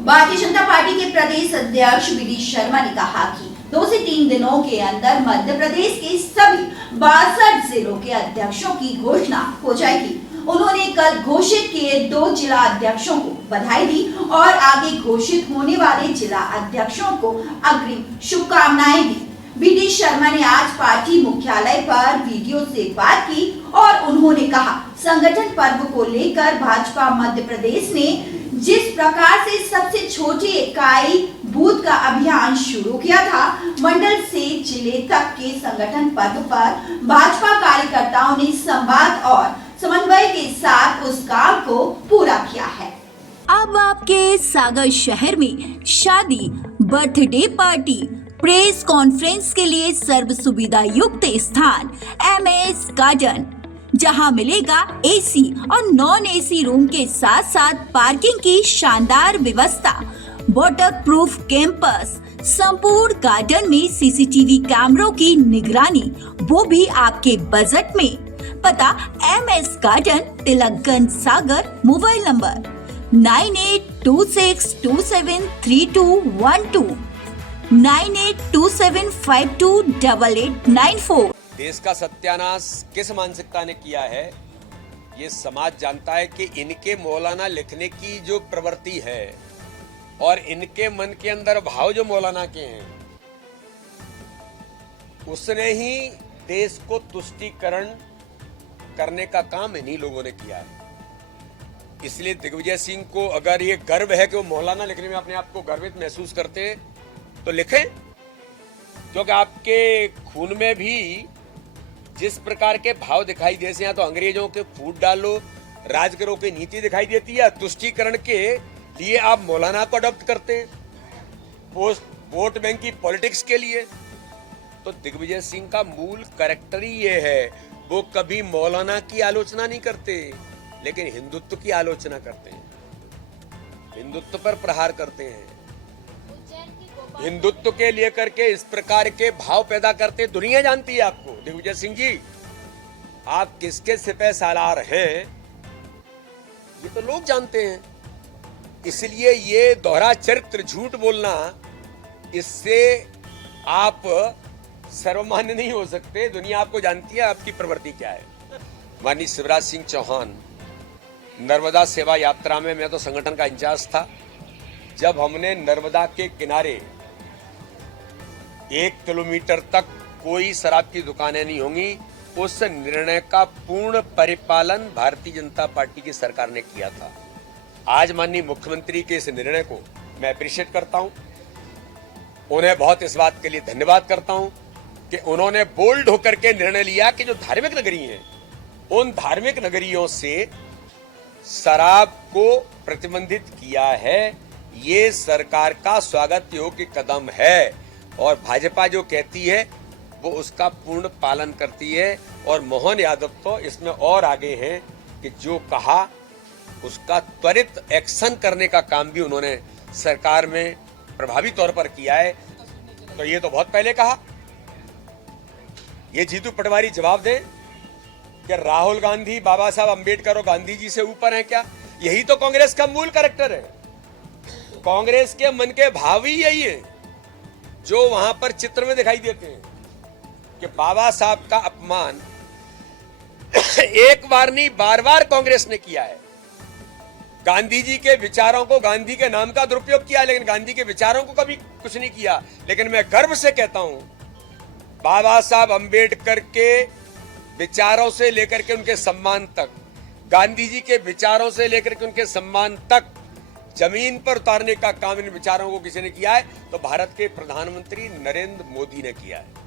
Bharatiya Janata party के प्रदेश अध्यक्ष we D Sharma ने कहा कि 2 से 3 दिनों के अंदर मध्य प्रदेश के सभी 62 जिलों के अध्यक्षों की घोषणा हो जाएगी। उन्होंने कल घोषित किए 2 जिला अध्यक्षों को बधाई दी और आगे घोषित होने वाले जिला अध्यक्षों को अग्रिम शुभकामनाएं दी। वी डी शर्मा ने आज पार्टी मुख्यालय पर वीडियो से बात की और उन्होंने कहा, संगठन पर्व को लेकर भाजपा मध्य प्रदेश ने जिस प्रकार से सबसे छोटी इकाई बूथ का अभियान शुरू किया था, मंडल से जिले तक के संगठन पर्व पर भाजपा कार्यकर्ताओं ने संवाद और समन्वय के साथ उस काम को पूरा किया है। अब आपके सागर शहर में शादी, बर्थडे पार्टी, प्रेस कॉन्फ्रेंस के लिए सर्व सुविधा युक्त स्थान MS गार्डन, जहां मिलेगा AC और नॉन AC रूम के साथ साथ पार्किंग की शानदार व्यवस्था, वाटर प्रूफ कैंपस, संपूर्ण गार्डन में CCTV कैमरों की निगरानी, वो भी आपके बजट में। पता MS garden, Tilakganj, Sagar. Mobile number 9826273212, 9827528894। देश का सत्यानाश किस मानसिकता ने किया है, ये समाज जानता है कि इनके मौलाना लिखने की जो प्रवृत्ति है और इनके मन के अंदर भाव जो मौलाना के हैं, उसने ही देश को तुष्टीकरण करने का काम इन्हीं लोगों ने किया है। इसलिए दिग्विजय सिंह को अगर ये गर्व है कि वो मौलाना लिखने में अपने आप को गर्वित महसूस करते हैं तो लिखें, क्योंकि आपके खून में भी जिस प्रकार के भाव दिखाई देते हैं, तो अंग्रेजों के फूट डालो, राज करो की नीति दिखाई देती है, तुष्टीकरण के लिए आप मौलाना को अडॉप्ट करते हैं, वोट बैंक की पॉलिटिक्स के लिए। तो दिग्विजय सिंह का मूल कैरेक्टर ही ये है, वो कभी मौलाना की आलोचना नहीं करते, लेकिन हिंदुत्व की आलोचना करते हैं, हिंदुत्व पर प्रहार करते हैं, हिंदुत्व के लिए करके इस प्रकार के भाव पैदा करते। दुनिया जानती है आपको। दिग्विजय सिंह जी, आप किसके सिपह सालार हैं ये तो लोग जानते हैं। इसलिए ये दोहरा चरित्र, झूठ बोलना, इससे आप सर्वमान्य नहीं हो सकते। दुनिया आपको जानती है आपकी प्रवृत्ति क्या है। माननीय शिवराज सिंह चौहान, नर्मदा सेवा यात्रा में मैं तो संगठन का इंचार्ज था। जब हमने नर्मदा के किनारे 1 किलोमीटर तक कोई शराब की दुकानें नहीं होंगी, उस निर्णय का पूर्ण परिपालन भारतीय जनता पार्टी की सरकार ने किया था। आज माननीय मुख्यमंत्री के इस निर्णय को मैं अप्रिशिएट करता हूं, उन्हें बहुत इस बात के लिए धन्यवाद करता हूं कि उन्होंने बोल्ड होकर के निर्णय लिया कि जो धार्मिक नगरी हैं, उन धार्मिक नगरियों से शराब को प्रतिबंधित किया है। ये सरकार का स्वागत योग्य कदम है और भाजपा जो कहती है वो उसका पूर्ण पालन करती है। और मोहन यादव तो इसमें और आगे हैं कि जो कहा उसका त्वरित एक्शन करने का काम भी उन्होंने सरकार में प्रभावी तौर पर किया है। तो ये तो बहुत पहले कहा। ये जीतू पटवारी जवाब दें कि राहुल गांधी बाबा साहब अंबेडकर और गांधी जी से ऊपर हैं क्या? यही तो कांग्रेस का मूल कैरेक्टर है। कांग्रेस के मन के भाव ही यही है जो वहां पर चित्र में दिखाई देते हैं कि बाबा साहब का अपमान एक बार नहीं, बार बार कांग्रेस ने किया है। गांधी जी के विचारों को, गांधी के नाम का दुरुपयोग किया, लेकिन गांधी के विचारों को कभी कुछ नहीं किया। लेकिन मैं गर्व से कहता हूं, बाबा साहब अंबेडकर के विचारों से लेकर के उनके सम्मान तक, गांधी जी के विचारों से लेकर के उनके सम्मान तक जमीन पर उतारने का काम इन विचारों को किसी ने किया है तो भारत के प्रधानमंत्री नरेंद्र मोदी ने किया है।